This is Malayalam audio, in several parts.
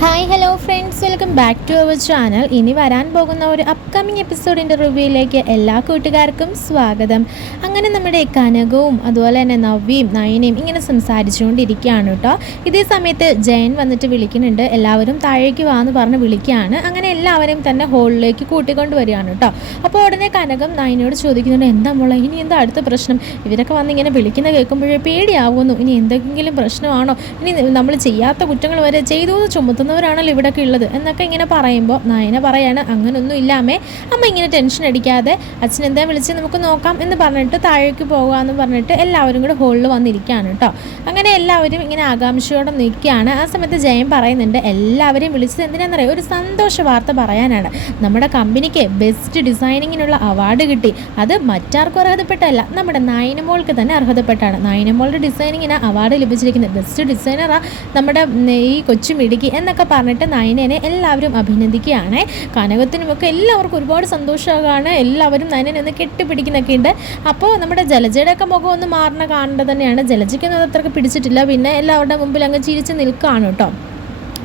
Hi hello friends, welcome back to our channel. ഇനി വരാൻ പോകുന്ന ഒരു അപ്കമിങ് എപ്പിസോഡിൻ്റെ റിവ്യൂയിലേക്ക് എല്ലാ കൂട്ടുകാർക്കും സ്വാഗതം. അങ്ങനെ നമ്മുടെ കനകവും അതുപോലെ തന്നെ നവ്യയും നയനയും ഇങ്ങനെ സംസാരിച്ചുകൊണ്ടിരിക്കുകയാണ് കേട്ടോ. ഇതേ സമയത്ത് ജയൻ വന്നിട്ട് വിളിക്കുന്നുണ്ട്. എല്ലാവരും താഴേക്ക് വാന്ന് പറഞ്ഞ് വിളിക്കുകയാണ്. അങ്ങനെ എല്ലാവരെയും തന്നെ ഹോളിലേക്ക് കൂട്ടിക്കൊണ്ട് വരികയാണ് കേട്ടോ. അപ്പോൾ ഉടനെ കനകം നയനയോട് ചോദിക്കുന്നുണ്ട്, എന്താ മോളെ ഇനി എന്താ അടുത്ത പ്രശ്നം? ഇവരൊക്കെ വന്ന് ഇങ്ങനെ വിളിക്കുന്ന കേൾക്കുമ്പോഴേ പേടിയാവുന്നു. ഇനി എന്തെങ്കിലും പ്രശ്നമാണോ? ഇനി നമ്മൾ ചെയ്യാത്ത കുറ്റങ്ങൾ വരെ ചെയ്തു ചുമത്തുന്നവരാണല്ലോ ഇവിടെയൊക്കെ ഉള്ളത് എന്നൊക്കെ ഇങ്ങനെ പറയുമ്പോൾ നയന പറയാണ്, അങ്ങനൊന്നും ഇല്ലാമേ, അമ്മ ഇങ്ങനെ ടെൻഷൻ അടിക്കാതെ അച്ഛൻ എന്താ വിളിച്ച് നമുക്ക് നോക്കാം എന്ന് പറഞ്ഞിട്ട് താഴേക്ക് പോകാമെന്ന് പറഞ്ഞിട്ട് എല്ലാവരും കൂടെ ഹോളിൽ വന്നിരിക്കുകയാണ് കേട്ടോ. അങ്ങനെ എല്ലാവരും ഇങ്ങനെ ആകാംക്ഷയോടെ നിൽക്കുകയാണ്. ആ സമയത്ത് ജയൻ പറയുന്നുണ്ട്, എല്ലാവരെയും വിളിച്ചത് എന്തിനാണെന്നറിയാം, ഒരു സന്തോഷ വാർത്ത പറയാനാണ്. നമ്മുടെ കമ്പനിക്ക് ബെസ്റ്റ് ഡിസൈനിങ്ങിനുള്ള അവാർഡ് കിട്ടി. അത് മറ്റാർക്കും അർഹതപ്പെട്ടല്ല, നമ്മുടെ നയനമോൾക്ക് തന്നെ അർഹതപ്പെട്ടാണ്. നയനമോളുടെ ഡിസൈനിങ്ങിന് അവാർഡ് ലഭിച്ചിരിക്കുന്നത്. ബെസ്റ്റ് ഡിസൈനറാണ് നമ്മുടെ ഈ കൊച്ചുമിടുക്കി എന്നൊക്കെ പറഞ്ഞിട്ട് നയനനെ എല്ലാവരും അഭിനന്ദിക്കുകയാണ്. കനകത്തിനുമൊക്കെ എല്ലാവർക്കും ഒരുപാട് സന്തോഷമാകാണ്. എല്ലാവരും നയനനെ ഒന്ന് കെട്ടിപ്പിടിക്കുന്നൊക്കെ ഉണ്ട്. അപ്പോൾ നമ്മുടെ ജലജയുടെ ഒക്കെ മുഖം ഒന്ന് മാറണ കാണേണ്ടത് തന്നെയാണ്. ജലജയ്ക്കൊന്നും അത്രയ്ക്ക് പിടിച്ചിട്ടില്ല. പിന്നെ എല്ലാവരുടെ മുമ്പിൽ അങ്ങ് ചിരിച്ച് നിൽക്കുകയാണ് കേട്ടോ.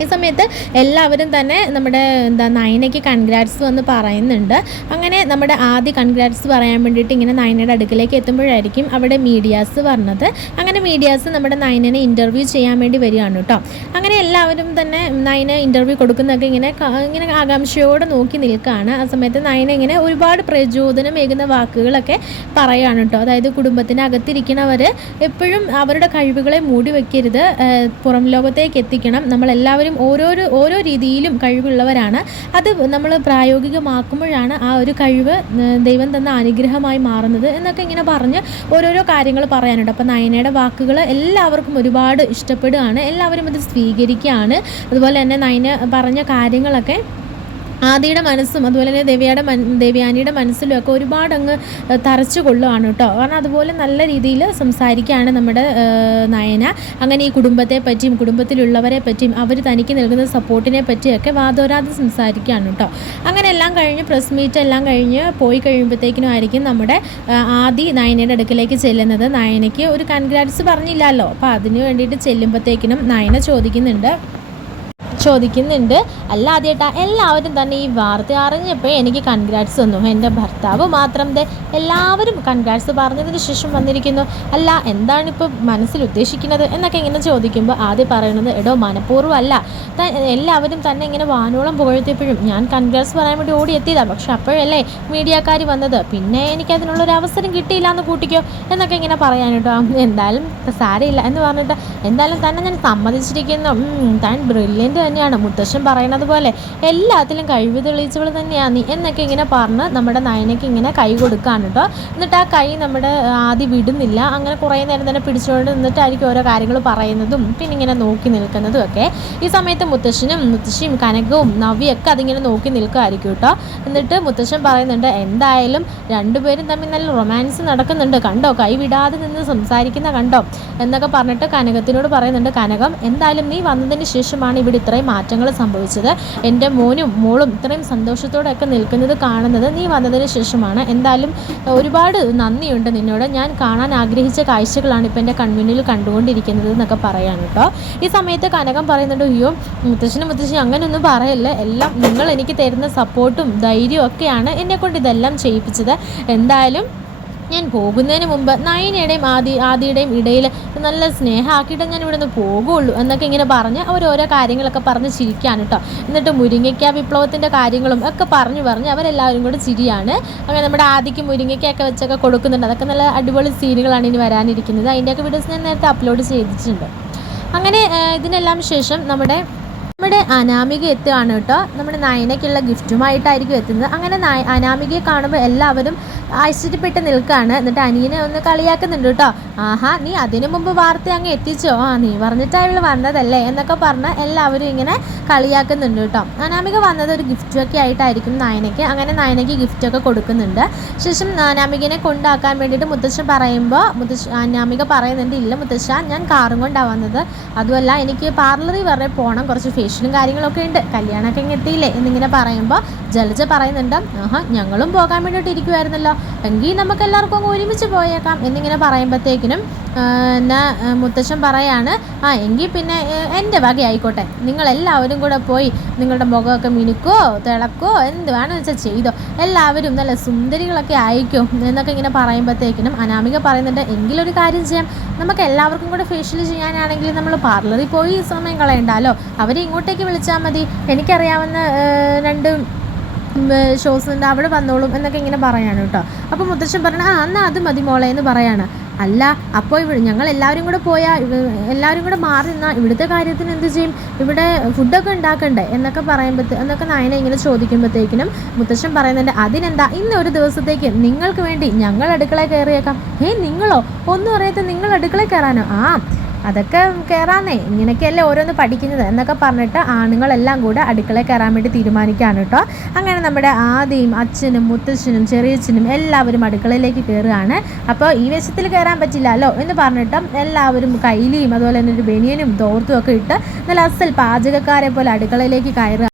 ഈ സമയത്ത് എല്ലാവരും തന്നെ നമ്മുടെ നയനയ്ക്ക് കൺഗ്രാറ്റ്സ് വന്ന് പറയുന്നുണ്ട്. അങ്ങനെ നമ്മുടെ ആദ്യ കൺഗ്രാറ്റ്സ് പറയാൻ വേണ്ടിയിട്ട് ഇങ്ങനെ നയനയുടെ അടുക്കിലേക്ക് എത്തുമ്പോഴായിരിക്കും അവിടെ മീഡിയാസ് പറഞ്ഞത്. അങ്ങനെ മീഡിയാസ് നമ്മുടെ നയനനെ ഇൻ്റർവ്യൂ ചെയ്യാൻ വേണ്ടി വരികയാണ് കേട്ടോ. അങ്ങനെ എല്ലാവരും തന്നെ നയന ഇൻ്റർവ്യൂ കൊടുക്കുന്നതൊക്കെ ഇങ്ങനെ ആകാംക്ഷയോടെ നോക്കി നിൽക്കുകയാണ്. ആ സമയത്ത് നയന ഇങ്ങനെ ഒരുപാട് പ്രചോദനമേകുന്ന വാക്കുകളൊക്കെ പറയുകയാണ് കേട്ടോ. അതായത് കുടുംബത്തിൻ്റെ അകത്തിരിക്കണവർ എപ്പോഴും അവരുടെ കഴിവുകളെ മൂടി വയ്ക്കരുത്, പുറം ലോകത്തേക്ക് എത്തിക്കണം. നമ്മളെല്ലാവരും ഓരോ രീതിയിലും കഴിവുള്ളവരാണ്. അത് നമ്മൾ പ്രായോഗികമാക്കുമ്പോഴാണ് ആ ഒരു കഴിവ് ദൈവം തന്ന അനുഗ്രഹമായി മാറുന്നത് എന്നൊക്കെ ഇങ്ങനെ പറഞ്ഞ് ഓരോരോ കാര്യങ്ങൾ പറയാനുണ്ട്. അപ്പോൾ നയനയുടെ വാക്കുകൾ എല്ലാവർക്കും ഒരുപാട് ഇഷ്ടപ്പെടുകയാണ്. എല്ലാവരും അത് സ്വീകരിക്കുകയാണ്. അതുപോലെ തന്നെ നയന പറഞ്ഞ കാര്യങ്ങളൊക്കെ ആദിയുടെ മനസ്സും അതുപോലെ തന്നെ ദേവയാനിയുടെ മനസ്സിലും ഒക്കെ ഒരുപാട് അങ്ങ് തറച്ചു കൊള്ളുകയാണ് കേട്ടോ. കാരണം അതുപോലെ നല്ല രീതിയിൽ സംസാരിക്കുകയാണ് നമ്മുടെ നയന. അങ്ങനെ ഈ കുടുംബത്തെ പറ്റിയും കുടുംബത്തിലുള്ളവരെ പറ്റിയും അവർ തനിക്ക് നൽകുന്ന സപ്പോർട്ടിനെ പറ്റിയൊക്കെ വാദോരാതെ സംസാരിക്കുകയാണ് കേട്ടോ. അങ്ങനെ എല്ലാം കഴിഞ്ഞ് പ്രസ് മീറ്റ് എല്ലാം കഴിഞ്ഞ് പോയി കഴിയുമ്പോഴത്തേക്കിനും ആയിരിക്കും നമ്മുടെ ആദി നയനയുടെ അടുക്കിലേക്ക് ചെല്ലുന്നത്. നയനയ്ക്ക് ഒരു കൺഗ്രാറ്റ്സ് പറഞ്ഞില്ലല്ലോ, അപ്പോൾ അതിന് വേണ്ടിയിട്ട് ചെല്ലുമ്പോഴത്തേക്കിനും നയന ചോദിക്കുന്നുണ്ട്, അല്ല ആദ്യമായിട്ടാ എല്ലാവരും തന്നെ ഈ വാർത്ത അറിഞ്ഞപ്പോൾ എനിക്ക് കൺഗ്രാറ്റ്സ് തന്നു. എൻ്റെ ഭർത്താവ് മാത്രം എല്ലാവരും കൺഗ്രാറ്റ്സ് പറഞ്ഞതിന് ശേഷം വന്നിരിക്കുന്നു. അല്ല എന്താണിപ്പോൾ മനസ്സിൽ ഉദ്ദേശിക്കുന്നത് എന്നൊക്കെ ഇങ്ങനെ ചോദിക്കുമ്പോൾ ആദ്യം പറയുന്നത്, എടോ മനഃപൂർവ്വം അല്ല, എല്ലാവരും തന്നെ ഇങ്ങനെ വാനോളം പുകഴ്ത്തിയപ്പോഴും ഞാൻ കൺഗ്രാറ്റ്സ് പറയാൻ വേണ്ടി ഓടിയെത്തിയതാണ്. പക്ഷെ അപ്പോഴല്ലേ മീഡിയക്കാർ വന്നത്, പിന്നെ എനിക്കതിനുള്ളൊരു അവസരം കിട്ടിയില്ല എന്ന് കൂട്ടിക്കോ എന്നൊക്കെ ഇങ്ങനെ പറയാൻ കേട്ടോ. എന്തായാലും സാരമില്ല എന്ന് പറഞ്ഞിട്ട് എന്തായാലും തന്നെ ഞാൻ സമ്മതിച്ചിരിക്കുന്നു, താൻ ബ്രില്യൻ്റ് തന്നെയാണ്, മുത്തശ്ശൻ പറയണത് പോലെ എല്ലാത്തിലും കഴിവ് തെളിയിച്ചവൾ തന്നെയാണ് നീ എന്നൊക്കെ ഇങ്ങനെ പറഞ്ഞ് നമ്മുടെ നയനയ്ക്ക് ഇങ്ങനെ കൈ കൊടുക്കുകയാണ് കേട്ടോ. എന്നിട്ട് ആ കൈ നമ്മുടെ ആദ്യം വിടുന്നില്ല. അങ്ങനെ കുറേ നേരം തന്നെ പിടിച്ചുകൊണ്ട് നിന്നിട്ടായിരിക്കും ഓരോ കാര്യങ്ങൾ പറയുന്നതും പിന്നെ ഇങ്ങനെ നോക്കി നിൽക്കുന്നതും ഒക്കെ. ഈ സമയത്ത് മുത്തശ്ശിയും കനകവും നവ്യൊക്കെ അതിങ്ങനെ നോക്കി നിൽക്കുമായിരിക്കും കേട്ടോ. എന്നിട്ട് മുത്തശ്ശൻ പറയുന്നുണ്ട്, എന്തായാലും രണ്ടുപേരും തമ്മിൽ നല്ല റൊമാൻസ് നടക്കുന്നുണ്ട് കണ്ടോ, കൈ വിടാതെ നിന്ന് സംസാരിക്കുന്ന കണ്ടോ എന്നൊക്കെ പറഞ്ഞിട്ട് കനകത്തിനോട് പറയുന്നുണ്ട്. കനകം, എന്തായാലും നീ വന്നതിന് ശേഷമാണ് ഇവിടെ ഇത്രയും മാറ്റങ്ങൾ സംഭവിച്ചത്. എൻ്റെ മോനും മോളും ഇത്രയും സന്തോഷത്തോടെയൊക്കെ നിൽക്കുന്നത് കാണുന്നത് നീ വന്നതിന് ശേഷമാണ്. എന്തായാലും ഒരുപാട് നന്ദിയുണ്ട് നിന്നോട്. ഞാൻ കാണാൻ ആഗ്രഹിച്ച കാഴ്ചകളാണ് ഇപ്പം എൻ്റെ കൺമുന്നിൽ കണ്ടുകൊണ്ടിരിക്കുന്നത് എന്നൊക്കെ പറയാൻ കേട്ടോ. ഈ സമയത്ത് കനകം പറയുന്നുണ്ട്, അയ്യോ മുത്തശ്ശി അങ്ങനെയൊന്നും പറയല്ലേ, എല്ലാം നിങ്ങൾ എനിക്ക് തരുന്ന സപ്പോർട്ടും ധൈര്യവും ഒക്കെയാണ് എന്നെക്കൊണ്ട് ഇതെല്ലാം ചെയ്യിപ്പിച്ചത്. എന്തായാലും ഞാൻ പോകുന്നതിന് മുമ്പ് നയനയുടെയും ആദിയുടെയും ഇടയിൽ നല്ല സ്നേഹമാക്കിയിട്ട് ഞാൻ ഇവിടെ നിന്ന് പോകുള്ളൂ എന്നൊക്കെ ഇങ്ങനെ പറഞ്ഞ് ഓരോ കാര്യങ്ങളൊക്കെ പറഞ്ഞ് ചിരിക്കുകയാണ് കേട്ടോ. എന്നിട്ട് മുരിങ്ങയ്ക്ക വിപ്ലവത്തിൻ്റെ കാര്യങ്ങളും ഒക്കെ പറഞ്ഞ് അവരെല്ലാവരും കൂടെ ചിരിയാണ്. അങ്ങനെ നമ്മുടെ ആദിക്ക് മുരിങ്ങയ്ക്കൊക്കെ വെച്ചൊക്കെ കൊടുക്കുന്നുണ്ട്. അതൊക്കെ നല്ല അടിപൊളി സീനുകളാണ് ഇനി വരാനിരിക്കുന്നത്. അതിൻ്റെയൊക്കെ വീഡിയോസ് ഞാൻ നേരത്തെ അപ്ലോഡ് ചെയ്തിട്ടുണ്ട്. അങ്ങനെ ഇതിനെല്ലാം ശേഷം നമ്മുടെ അനാമിക എത്തുകയാണ് കേട്ടോ. നമ്മുടെ നയനയ്ക്കുള്ള ഗിഫ്റ്റുമായിട്ടായിരിക്കും എത്തുന്നത്. അങ്ങനെ അനാമികയെ കാണുമ്പോൾ എല്ലാവരും ആശ്ചര്യപ്പെട്ട് നിൽക്കുകയാണ്. എന്നിട്ട് അനിയനെ ഒന്ന് കളിയാക്കുന്നുണ്ട് കേട്ടോ. ആഹാ, നീ അതിനു മുമ്പ് വാർത്ത അങ്ങ് എത്തിച്ചോ, നീ പറഞ്ഞിട്ടാണ് ഇവൾ വന്നതല്ലേ എന്നൊക്കെ പറഞ്ഞ് എല്ലാവരും ഇങ്ങനെ കളിയാക്കുന്നുണ്ട് കേട്ടോ. അനാമിക വന്നത് ഒരു ഗിഫ്റ്റൊക്കെ ആയിട്ടായിരിക്കും നയനയ്ക്ക്. അങ്ങനെ നയനയ്ക്ക് ഗിഫ്റ്റൊക്കെ കൊടുക്കുന്നുണ്ട്. ശേഷം അനാമികനെ കൊണ്ടാക്കാൻ വേണ്ടിയിട്ട് മുത്തശ്ശൻ പറയുമ്പോൾ അനാമിക പറയുന്നുണ്ട്, ഇല്ല മുത്തശ്ശ, ഞാൻ കാറും കൊണ്ടാണ് വന്നത്. അതുമല്ല എനിക്ക് പാർലറിൽ വരെ പോകണം, കുറച്ച് ഫേഷ്യൽ ഫംഗ്ഷനും കാര്യങ്ങളൊക്കെ ഉണ്ട്, കല്യാണമൊക്കെ ഇങ്ങ് എത്തിയില്ലേ എന്നിങ്ങനെ പറയുമ്പോൾ ജലജ പറയുന്നുണ്ട്, ഞങ്ങളും പോകാൻ വേണ്ടിയിട്ട് ഇരിക്കുമായിരുന്നല്ലോ, എങ്കിൽ നമുക്ക് എല്ലാവർക്കും അങ്ങ് ഒരുമിച്ച് പോയേക്കാം എന്നിങ്ങനെ പറയുമ്പോഴത്തേക്കിനും എന്നാ മുത്തശ്ശൻ പറയാണ്, എങ്കിൽ പിന്നെ എൻ്റെ വകയായിക്കോട്ടെ, നിങ്ങളെല്ലാവരും കൂടെ പോയി നിങ്ങളുടെ മുഖമൊക്കെ മിനുക്കോ തിളക്കോ എന്ത് വേണമെന്ന് വെച്ചാൽ ചെയ്തോ, എല്ലാവരും നല്ല സുന്ദരികളൊക്കെ ആയിക്കോ എന്നൊക്കെ ഇങ്ങനെ പറയുമ്പോഴത്തേക്കിനും അനാമിക പറയുന്നുണ്ട്, എങ്കിലൊരു കാര്യം ചെയ്യാം, നമുക്ക് എല്ലാവർക്കും കൂടെ ഫേഷ്യൽ ചെയ്യാനാണെങ്കിൽ നമ്മൾ പാർലറിൽ പോയി സമയം കളയണ്ടല്ലോ, അവരെ ഇങ്ങോട്ടേക്ക് വിളിച്ചാൽ മതി, എനിക്കറിയാവുന്ന 2 ഷോസ് ഉണ്ട്, അവിടെ വന്നോളും എന്നൊക്കെ ഇങ്ങനെ പറയാണ് കേട്ടോ. അപ്പോൾ മുത്തശ്ശൻ പറഞ്ഞു, എന്നാൽ അത് മതി മോളെ എന്ന് പറയാണ്. അല്ല, അപ്പോൾ ഞങ്ങൾ എല്ലാവരും കൂടെ പോയാൽ എല്ലാവരും കൂടെ മാറി നിന്നാൽ ഇവിടുത്തെ കാര്യത്തിന് എന്ത് ചെയ്യും, ഇവിടെ ഫുഡൊക്കെ ഉണ്ടാക്കണ്ടേ എന്നൊക്കെ നയന ഇങ്ങനെ ചോദിക്കുമ്പോഴത്തേക്കിനും മുത്തശ്ശൻ പറയുന്നുണ്ട്, അതിനെന്താ, ഇന്നൊരു ദിവസത്തേക്ക് നിങ്ങൾക്ക് വേണ്ടി ഞങ്ങൾ അടുക്കളയിൽ കയറിയേക്കാം. നിങ്ങളോ, ഒന്നും അറിയാത്ത നിങ്ങൾ അടുക്കളയിൽ കയറാനോ? അതൊക്കെ കയറാന്നേ, ഇങ്ങനെയൊക്കെയല്ലേ ഓരോന്ന് പഠിക്കുന്നത് എന്നൊക്കെ പറഞ്ഞിട്ട് ആണുങ്ങളെല്ലാം കൂടെ അടുക്കളയിൽ കയറാൻ വേണ്ടി തീരുമാനിക്കുകയാണ് കേട്ടോ. അങ്ങനെ നമ്മുടെ ആദിയും അച്ഛനും മുത്തശ്ശനും ചെറിയച്ഛനും എല്ലാവരും അടുക്കളയിലേക്ക് കയറുകയാണ്. അപ്പോൾ ഈ വേഷത്തിൽ കയറാൻ പറ്റില്ലല്ലോ എന്ന് പറഞ്ഞിട്ട് എല്ലാവരും കൈലിയും അതുപോലെ തന്നെ ഒരു ബനിയനും തോർത്തും ഒക്കെ ഇട്ട് നല്ല അസൽ പാചകക്കാരെ പോലെ അടുക്കളയിലേക്ക് കയറുക.